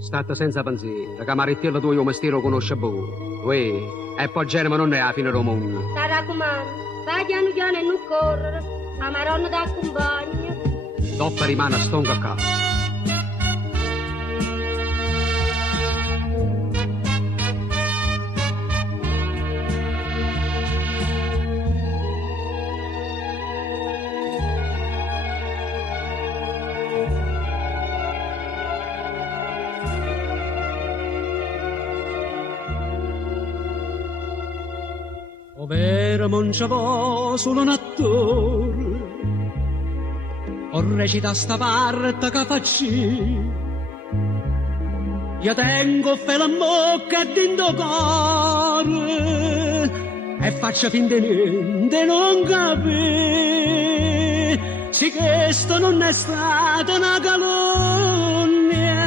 State senza pensiero, che Maritella tu io mestiere conosce bene. Uè, e poi Germa non è a fine del mondo. Ti raccomando, vai piano piano e non correre, la Maronna ti accompagna. Dopo rimane stonca qua. Ovvero non ci vo solo un attore, o recita sta parte che facci. Io tengo fe la bocca dentro cuore e faccio finta di niente non capire. Sì, questo non è stata una calunnia,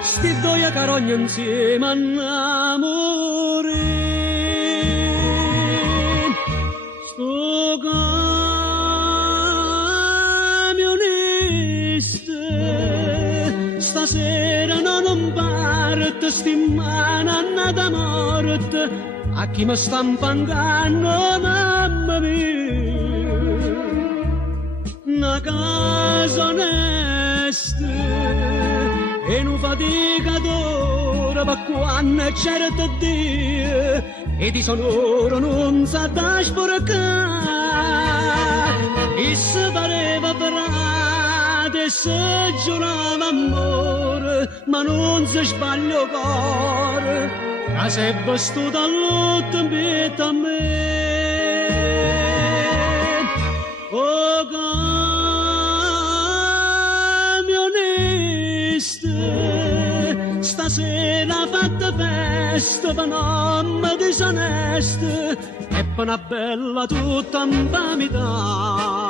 sti due carogni insieme a innamorare. Stasera non parte, stimana annata morte, a chi mi sta impangando, mamma mia. Una casa onesta e non fatica d'ora, ma quando è certo Dio, e di sonoro non sa da sporcare, e se pareva bravo, se giurava amore, ma non si sbaglio cuore, che se è vestuto all'otto invita a me. Oh camionista, stasera fatta festa per un'uomo disonesta e per una bella tutta infamità.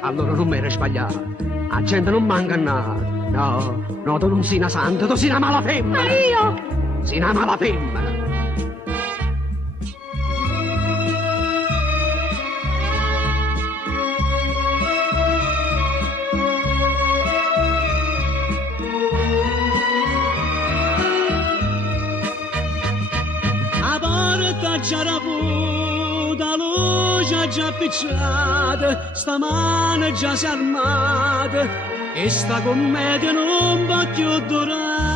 Allora non mi era sbagliato. La gente non manca nada. No, no, tu non sei una santa, tu sei una mala femmina. Ma io? Sei una mala femmina. A porta già raputa, luce già appicciata, stamane già si è armata e sta commedia non va più durare.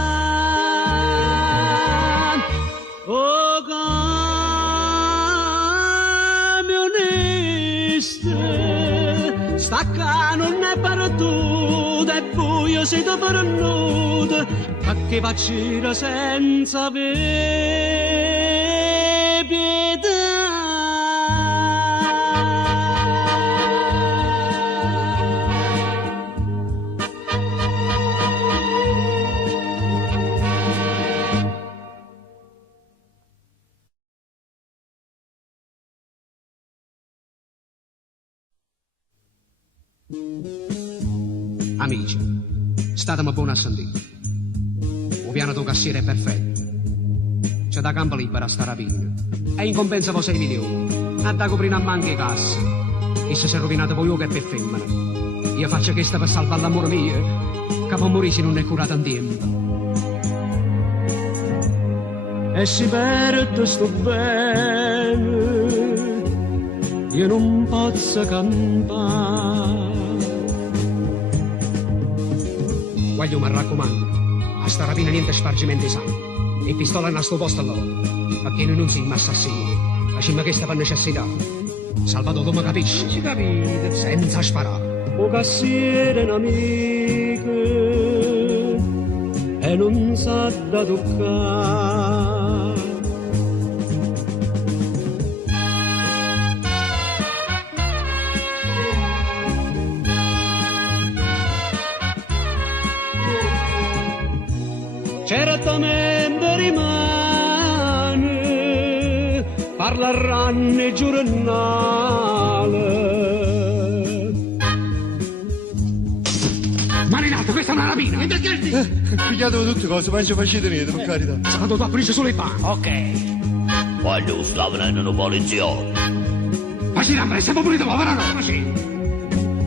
Oh camionista, sta qua non è perduta, è buio siete pernuta, ma che faccio senza avere pietà. Amici, statemi buoni a sentire. Il piano del cassiere è perfetto. C'è da campo libera sta rapina. E in compenso per 6 milioni. A da coprire a manche casse. E se si è rovinato poi io che per femmina. Io faccio questa per salvare l'amore mio, che può morire se non è curato in tempo. E si perde sto bene, io non posso campare. Guaglio mi raccomando, a sta rapina niente spargimento di sangue. E pistola a sto posto allora, perché noi non siamo assassini. Facciamo questa per necessità. Salvatore, tu mi capisci? Ci capite? Senza sparare. O cassiere un amico e non sa da toccare. Certamente rimane, parleranno il giornale. Marinato, questa è una rapina! E perché il pigliatevo tutte cose, ma non ci facete niente, per carità. Salvatore, tu aprisci solo i pani. Ok. Voglio stavano in una polizia. Ma ci rampa, siamo puliti, ma ora no.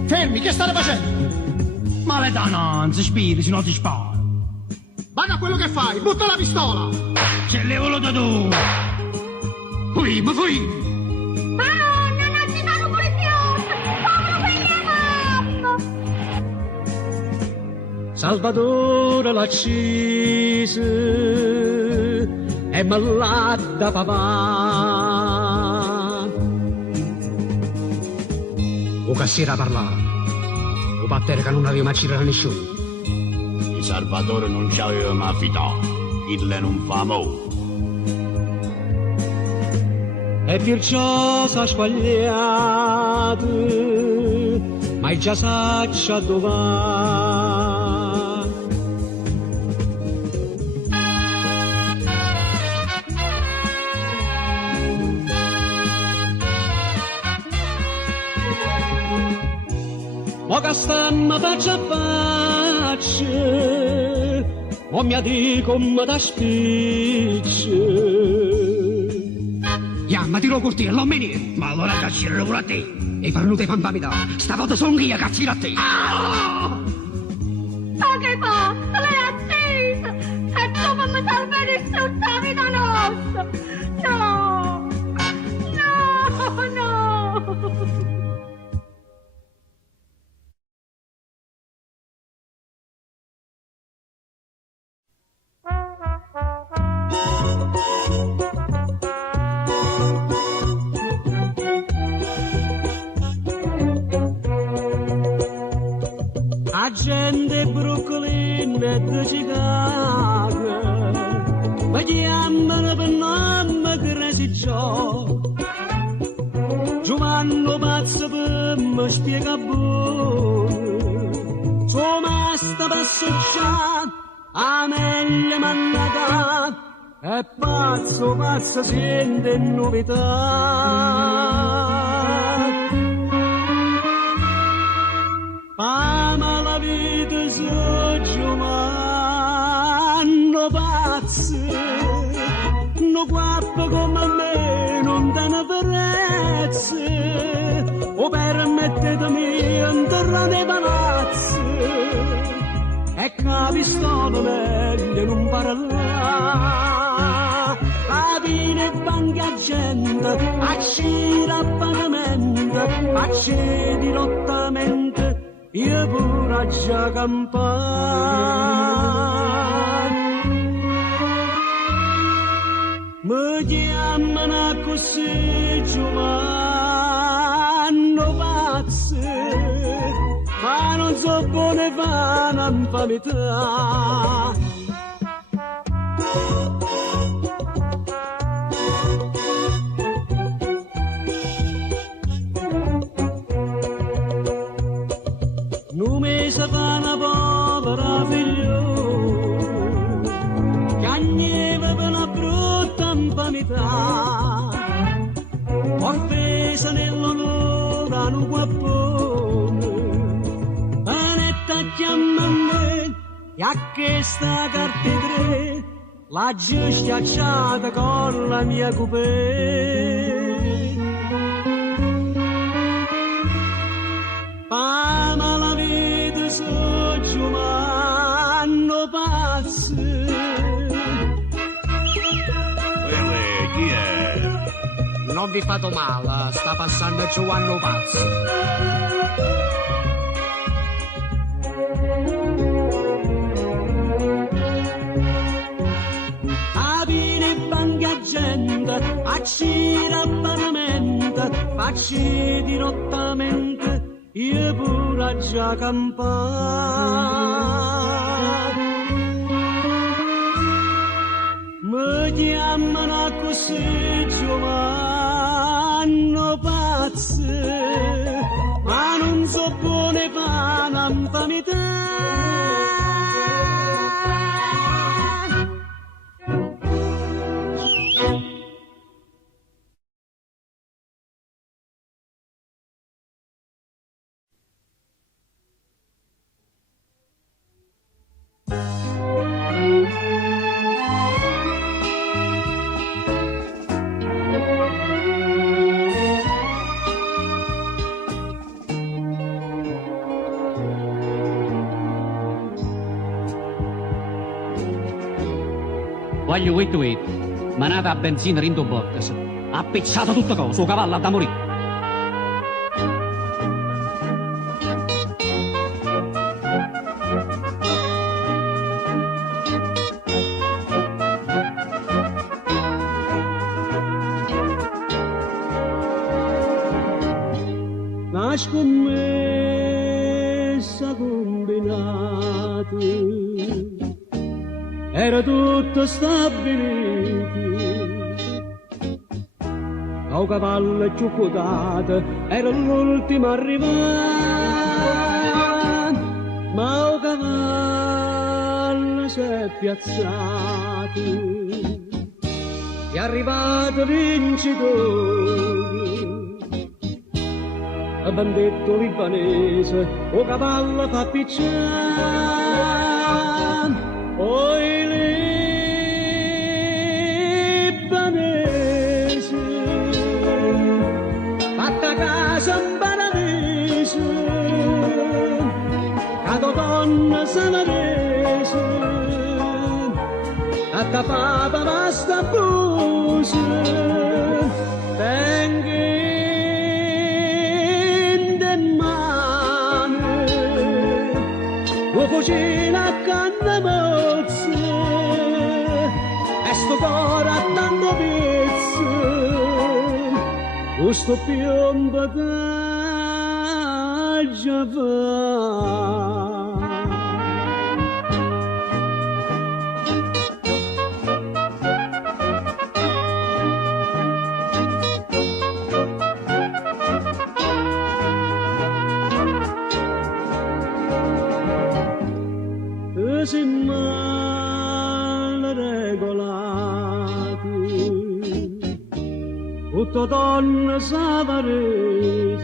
Fermi, che state facendo? Maledanza, spiri, se no ti sparo. Vaga quello che fai, butta la pistola! Ce l'hai voluto tu. Fui, ma fui. Madonna, non ci fanno punizione! Povero figliamo! Salvatore l'accese è malata papà. O cassiera parlava. O battere che non aveva mai girato nessuno. Di Salvatore non ci aveva mai fidato, il non fa mo'. E perciò s'ha sbagliato, ma è già saccia dove va. Mo che stanno faccia a faccia, mo mi dico come da spiccia. Ma tiro cortile, non me ne. Ma allora cazzire pure a te. E farnute fanfamita. Stavolta sono io a cazzire a te. Ma che fa? Lei è attesa! E tu mi salvare tutta la vita nostra! No! No! No! La gente Brooklyn e di Chicago mi chiamano per nome Crazy Joe. Giovanni Pazzo per mi spiega buono, insomma sta passeggiata a meglio mannata e pazzo sente novità. Ama la vita so Giovanni pazzo, non guappa come me, non dà una prezzo, o permettetemi entrare nei palazzi, e che la pistola meglio non parlare, la vina e banca gente, accira a pagamento, accedi dirottamente, io pure già campare. Mi chiamano così Giovanni pazzo, ma non so buone fare un'infamità. Non mi sa fa una povera figliuola che agneva per una brutta infamità, offesa nell'onore a un guappone, panetta chiama me e a questa carta tre la schiacciata con la mia coupé. Ama la vita so Giovanni pazzo. Chi è? Non vi fate male, sta passando Giovanni Pazzo. Avine e banca gente, accira a pagamento, facci dirottamente, io pure già campare. Mi chiamano così Giovanni pazzo, ma non so buone fare un'infamità. voglio wait wait, manata a benzina rindo bottas, ha pezzato tutto cosa, suo cavallo ha da morire. La scommessa combinata era tutto stabilito. Un cavallo più quotato era l'ultimo arrivato, ma un cavallo si è piazzato, è arrivato vincitore. A bandetto libanese, o cavallo fa picciare, poi libanese, fatta casa in paradise, cato donna salarese, fatta papa basta buse, cucina a canna mozze e sto cuore a tanto pizzo questo piombo che già va. Si mal regolato, tutto donna savarese,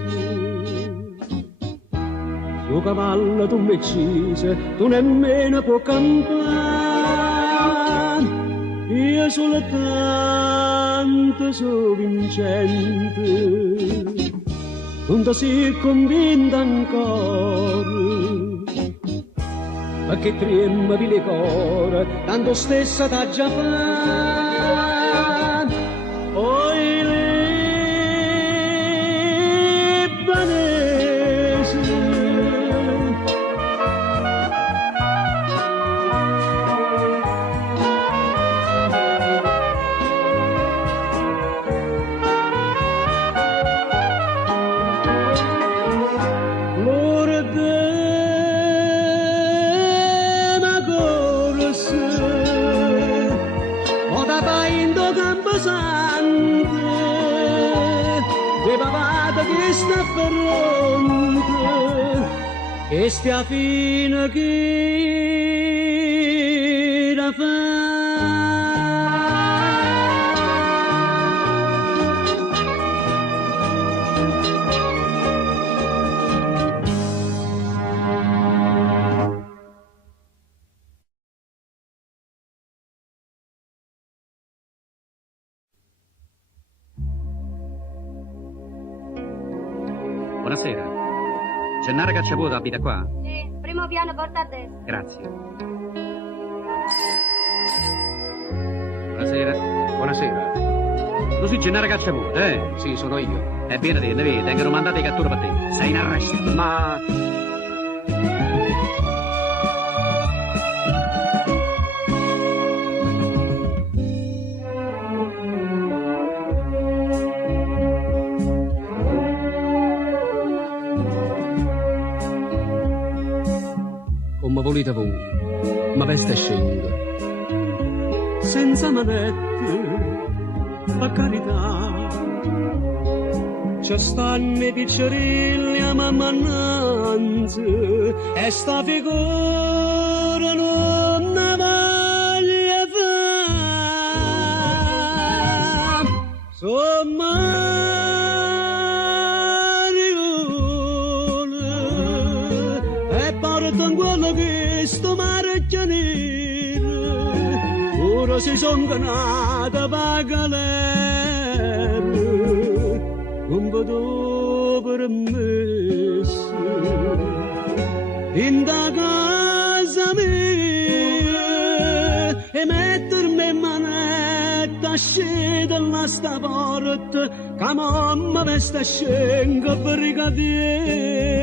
suo cavallo tu mi uccise, tu nemmeno puoi campare, io soltanto sono vincente, non ti sei convinta ancora. Ma che tremma di le core, tanto stessa t'ha già fatto. Poi libanese, che sta ferrante, che stia fino che la fa. Buonasera. Gennaro Cacciapoto abita qua? Sì, primo piano, porta a destra. Grazie. Buonasera. Buonasera. Tu sei Gennaro Cacciapoto, eh? Sì, sono io. Ebbene, te, ne vedi, vengono mandati di cattura per te. Sei in arresto. Ma... come volete voi, ma peste scendo. Senza manette, per carità, ci stanno i piccirilli a mammannanza e sta figura non ne voglia fa. Somma portano quello che sto mareggianere, ora si son ganata pagalere, non vedo permesso, in da casa mia, e mettermi in mano scende alla sta porta, che mamma veste scenga per ricadere.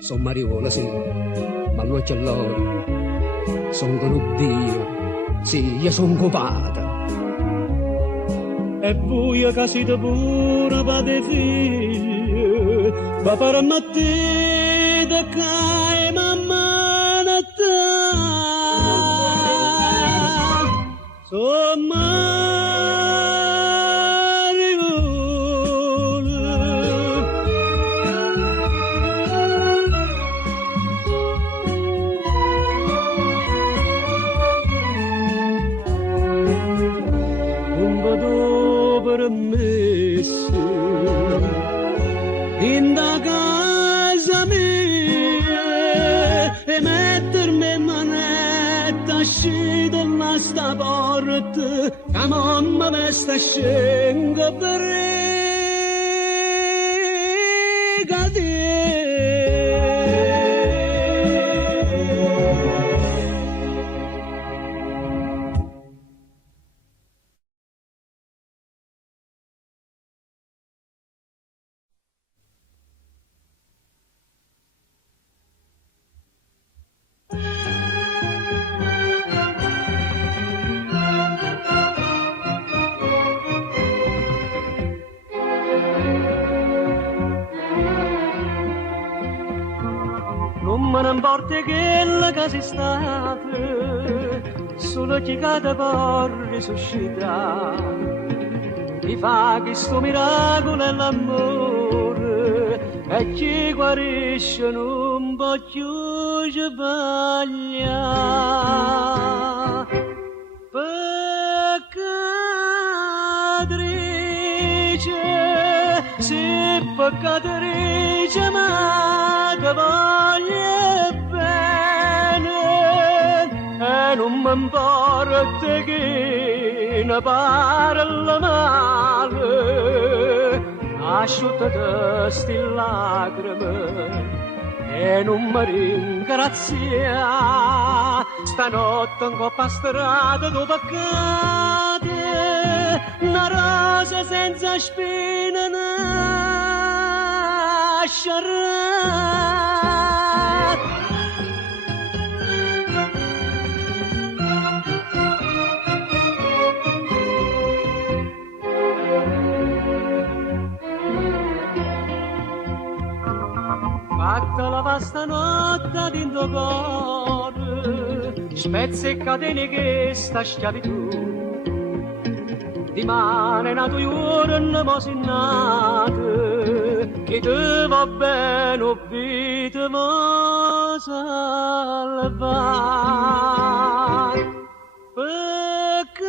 Son Mariola, sì, ma non c'è loro. Son Dio, sì, io son copata. E voi che siete pure padre figlio, va per mattino che mamma natta. Son in da casa mia e mettermi manetta uscita dalla sta porta che mamma mi sta scendo per ricadere. Non me ne importa che la casa è stata, solo chi cade può risuscitare. Mi fa che sto miracolo è l'amore e chi guarisce non può più sbagliare. Peccatrice, sì peccatrice, ma che voglio bene e non mi importa che ne parla male, asciutta sti lacrime e non mi ringrazia. Stanotte in coppa strada dove cade una rosa senza spine nascerà. Fatta la vasta notte d'indo cuore, spezzi e catene che sta schiavitù, di mare nato giorno mo si nate, che te va bene o vita mo salvare. Peccatrice,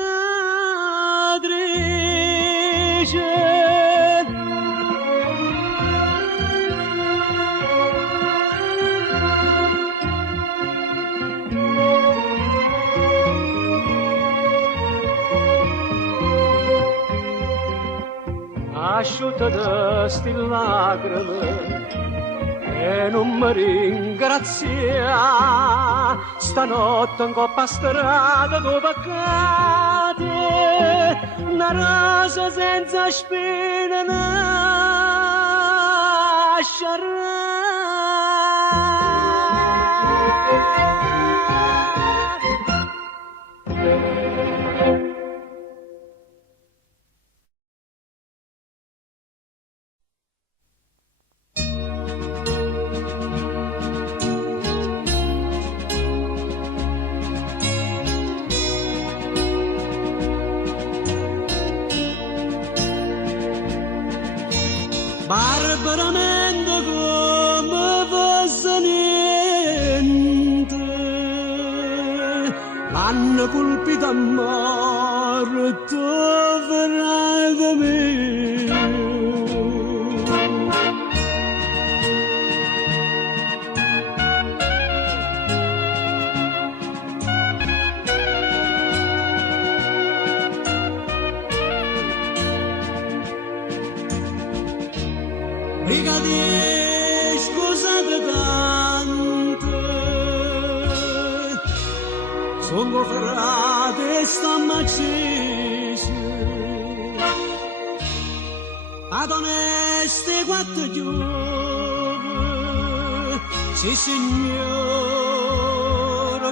asciutta da sti lacrime e non mi ringrazia. Stanotte in coppa strada dove cade una rosa senza spine nascerà. Barbaramente come fosse niente, l'hanno colpito a morte verrà me. accese ad oneste quattro giovani, sì signore,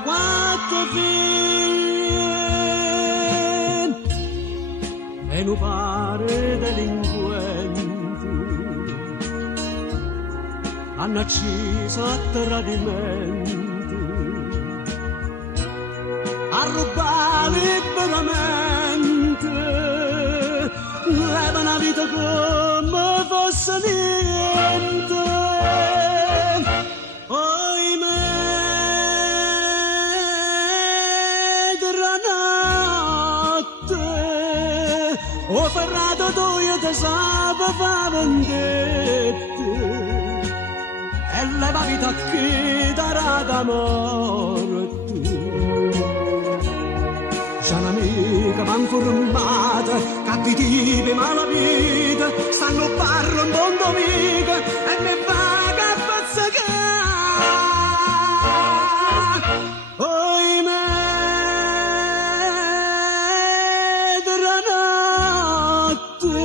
quattro figli, e non pare delinquenti, hanno acceso a tradimenti, a rubare liberamente, leva una vita come fosse niente. Oimè, della notte, ho ferrato tu io te sapevo fa vendette, e leva vita che darà da morte. C'è un'amica m'han formata, cattivi malavita, stanno parlo un mondo mica e mi paga a pazzacare. Oimè, della notte,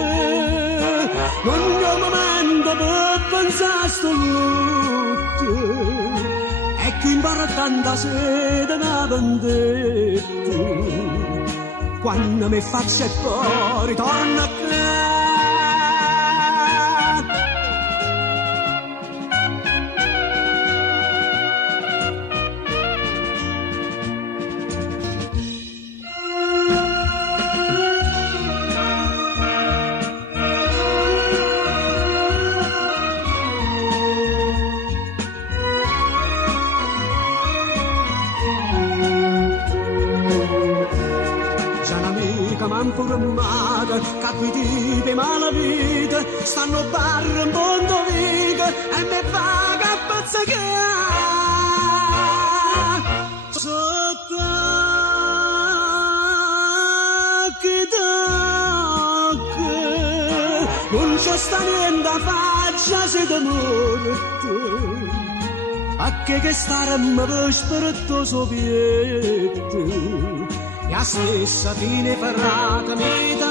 non c'è un momento per pensare a sto lutto, e chi impara tanta sede da vendetta, quando mi faccio e poi ritorno a casa. Formata, capitivi malavita, stanno barra un mondo viga e mi paga a pazzacare. Sotto occhi d'occhi, non c'è sta niente a faccia se ti morte, a che staremmo per spiritoso pietto, la stessa fine ferrata mi da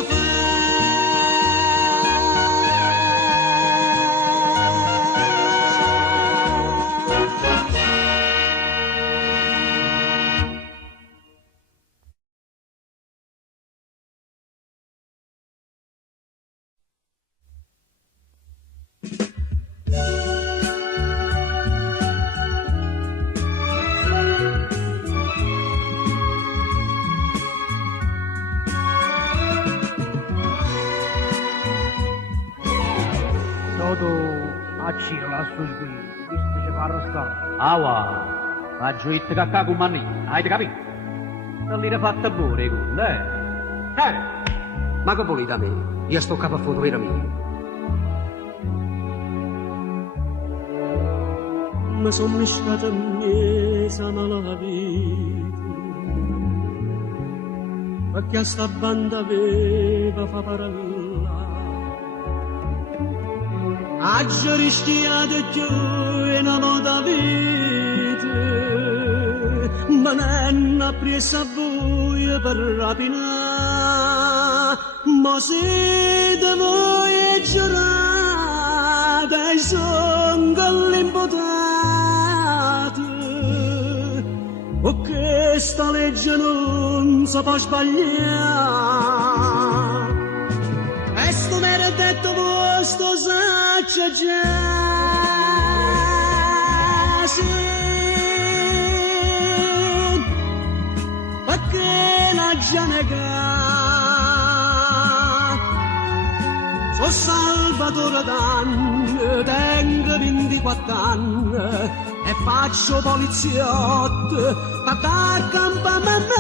Acciro la sua sguida, questo ci fa arrestare. Aua, la gioita cacca con manni, hai capito? Non l'hai fatta pure, quella, Ma che volete da me? Io sto capo a fotore mio. Ma sono misciata mesa nella vita, perché sta banda aveva fa parallare. Aggia rischiate più in amore vita, ma non ha preso a voi per rapinare, ma siete voi e giurate, sono l'imputato, o che sta legge non si può sbagliare, e sto maledetto vostro c'è già, sì, perché la già negata. Sono Salvatore d'anni, tengo 24 anni e faccio poliziotto, ma da campamento.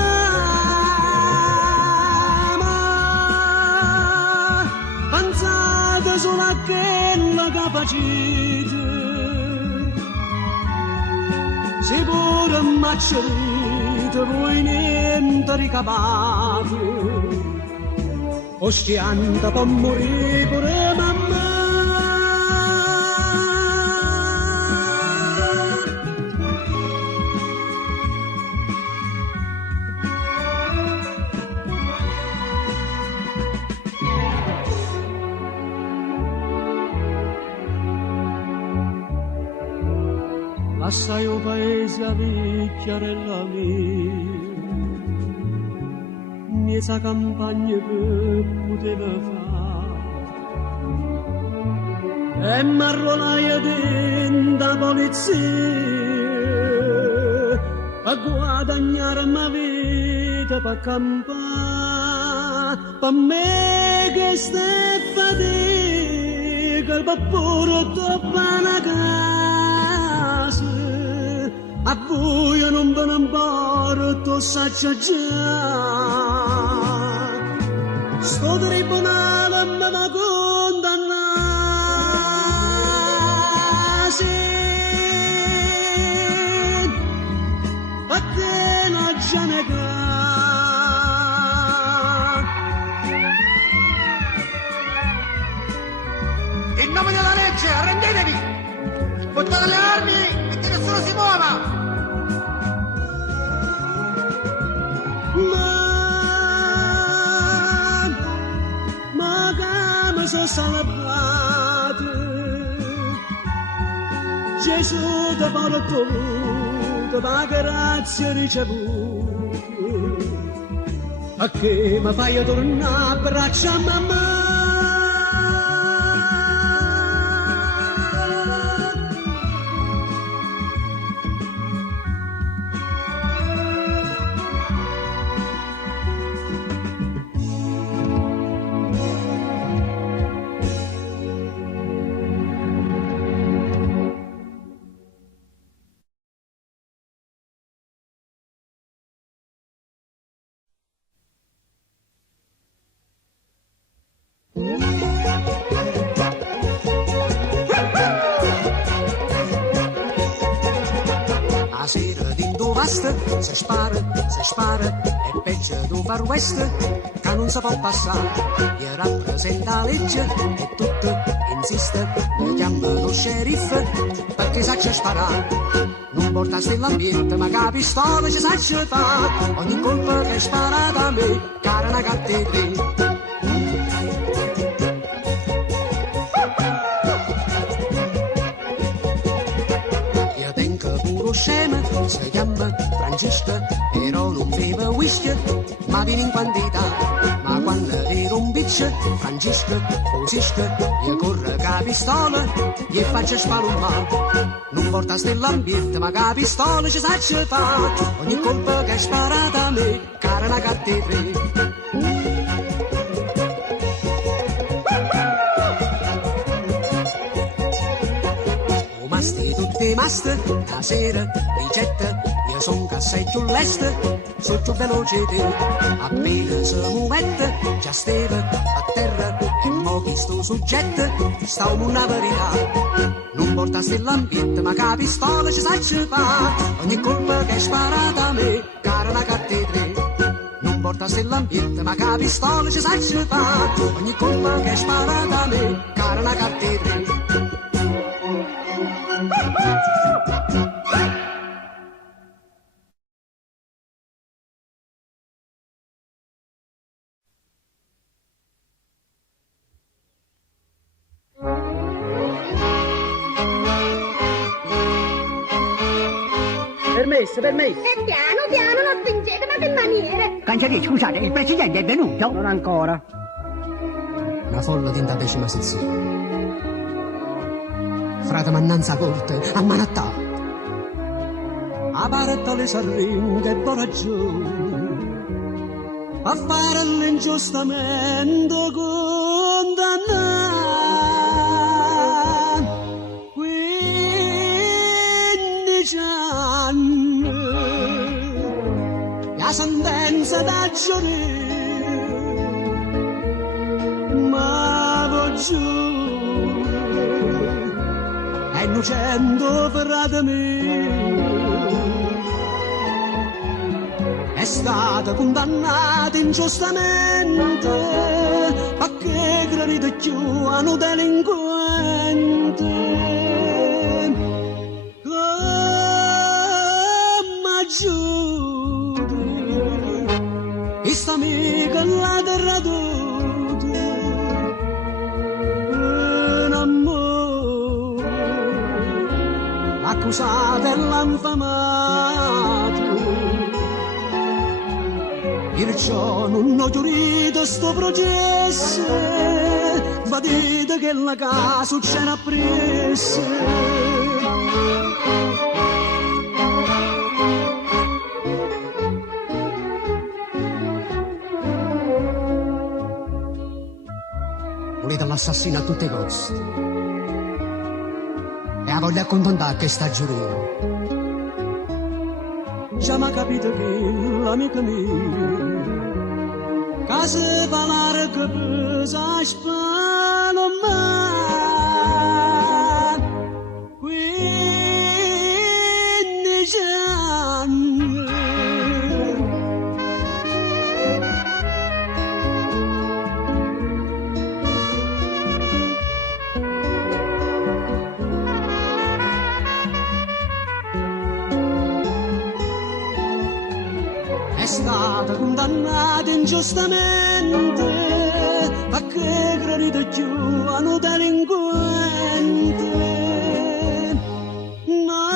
Pensate solo a quella capacità, se pure m'accerite voi niente ricavate, o stianta può morire pure mamma. assai un paese a vecchiarella mia, niente campagna che poteva fare, e marronaia dentro polizia, a guadagnare ma vita per campare, per me che stai fatica, per pure troppo una casa, a voi non ve ne importa, saccia già, sto tribunale me ne condanna, sì, a te non c'è negare. In nome della legge, arrendetevi! Buttate le armi e che nessuno si muova! Ma che mi sono salvato, Gesù ti porta voluto, ma grazie ricevuto, a che mi fai tornare a braccia a mamma. La sera dentro vasta, si spara, è peggio do far west, che non si può passare, gli rappresenta la legge e tutto insiste, mi chiamano sceriffo, perché saccia sparare, non porta l'ambiente, ma che la pistola ci saccia fa, ogni colpa che è sparata a me, cara una cattedrale. Scema, si chiama Francesca, però non beve whisky, ma viene in quantità. Ma quando era un bitch, Francesca, cosisca, gli corre che la pistola, gli faccia spalumare. Non porta l'ambiente, ma che la pistola ci saccia fa. Ogni colpa che è sparata a me, cara una cattedrale. Tutti master, la sera, ricetta, io son cassetto l'est, so più veloce te, appena si muovette, già steve a terra, e mo' chi sto soggetto, sta una verità, non porta l'ambiente, ma che la pistola ci saccia fa, ogni colpa che è sparata a me, cara una cattedrale. Non porta l'ambiente, ma che la pistola ci saccia fa, ogni colpa che è sparata a me, cara una cattedrale. Permesso. E piano, non spingete, ma che maniere! Cancelliere, scusate, il presidente è venuto? Non ancora. La folla dentro la 10ª sezione. Frate mannanza corte, a manattà. A paretta le sarringhe e ragione, a fare l'ingiustamento condannato. 15 anni, la sentenza da giurare, ma vo giù. È innocente, frate mio, è stato condannato ingiustamente, perché gradite più a un delinquente. Come aiuto, questa amica l'ha derraduta, un amore accusata infamato. Perciò non ho chiarito sto processo, va dite che la casa c'è una pressa. Volete l'assassino a tutti i costi e la voglia accontentare che sta giurando. Già m'ha capito che l'amica mia che se va larga pesa spano ma 15 anni. È stata condannata ingiustamente perché credete più a un delinquente. Ma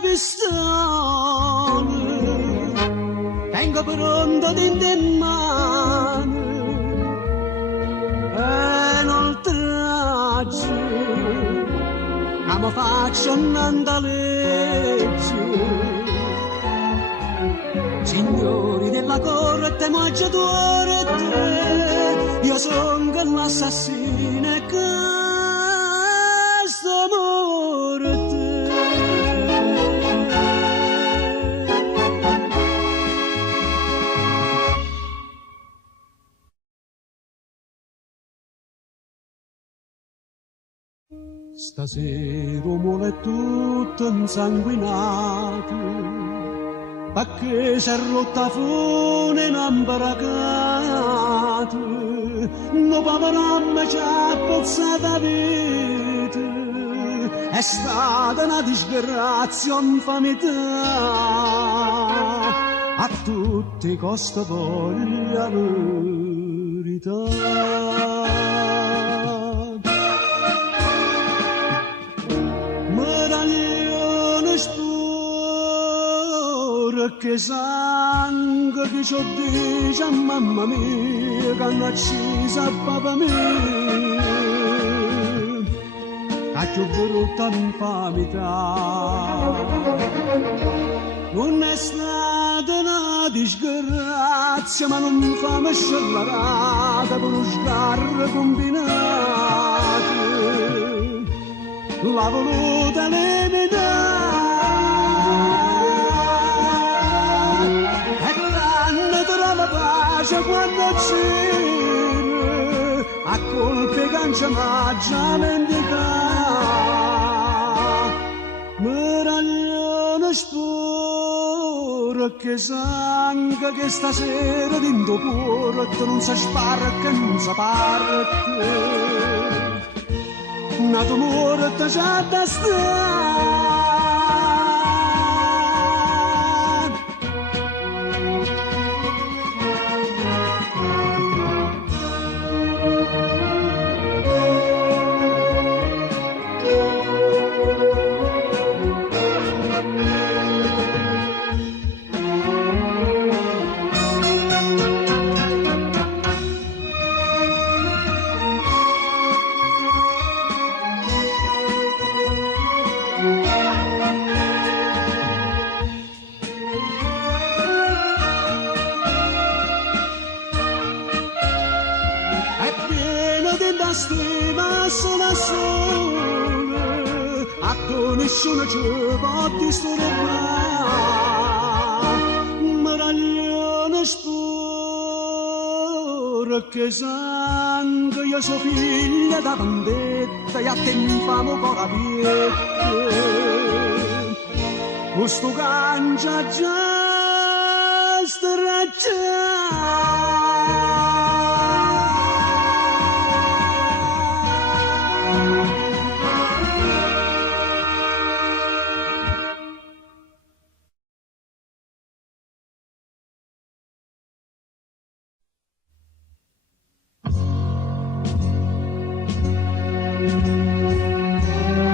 pistole tengo pronto in mano e non traccio che mi faccio un'anda legge. Signori della corte mangiatore, io sono l'assassino e che sto morte. Stasera muore tutto insanguinato perché si è rotta fune in ambaracato, no paveramma ci ha pezzato la vita, è stata una disgrazia, infamità, a tutti i costi voglio la verità. Medaglione che sangue che ci dice a mamma mia che hanno ucciso a papà mio che più brutta infamità non è stata una disgrazia ma non fa me scellerata con uno sgarro combinato la voluta eliminare quando c'era a colpe cancia maggia mendica meraglione spura che sangue che stasera dentro porto non si sparca non si parte nato morto già da stare. Stima sola sola a nessuno ci può disturbare meraglione spura che sangue io so figlia da vendetta e a te infamo con la pietta questo cangia già stracciato.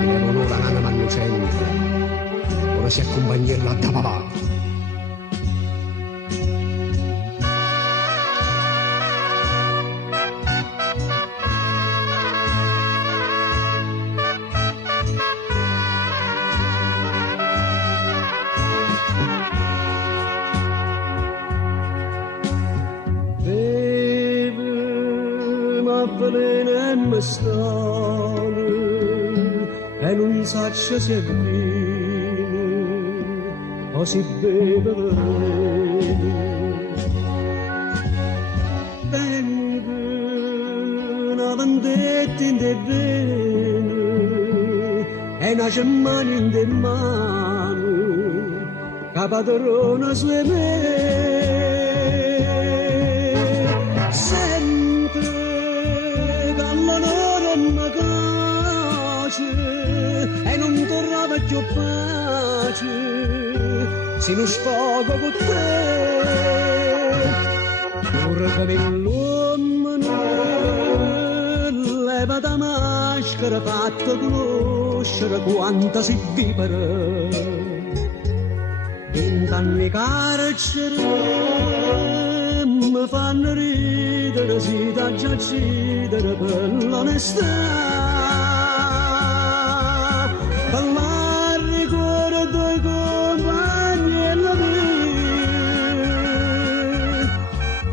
Ero un'ora nana mannucente si accompagnella da papà. Stone e non saccia se avvini o si beve vengono vendetti in de bene e una cemmani in de mano che padrona sue me e non tornava più pace se non sfogo con te pure come l'uomo leva da maschera fatta conoscere quanta si vivere 20 anni carcere mi fanno ridere si da già cidere per l'onestà parlare cuore dei compagni e la mia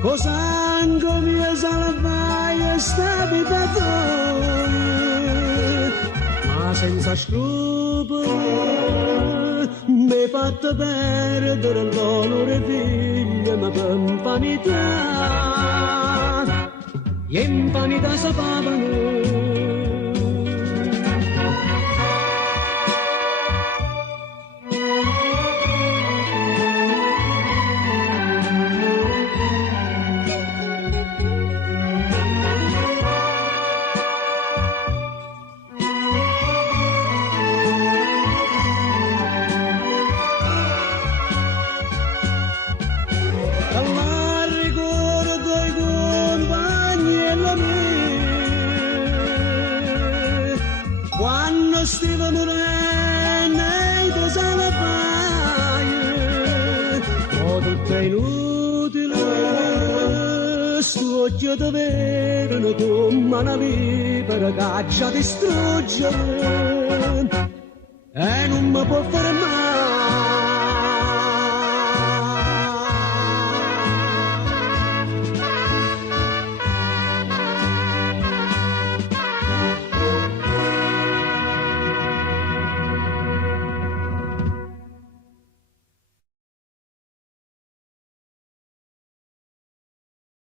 cosango mia salvaia sta vita tua ma senza scrupoli mi hai fatto perdere l'onore figlio ma per infanità e infanità sapevano Steve Moreno e cosa la fai? Oh, tutto è inutile, sto occhio da vedere come una libera caccia distruggere e non mi può fare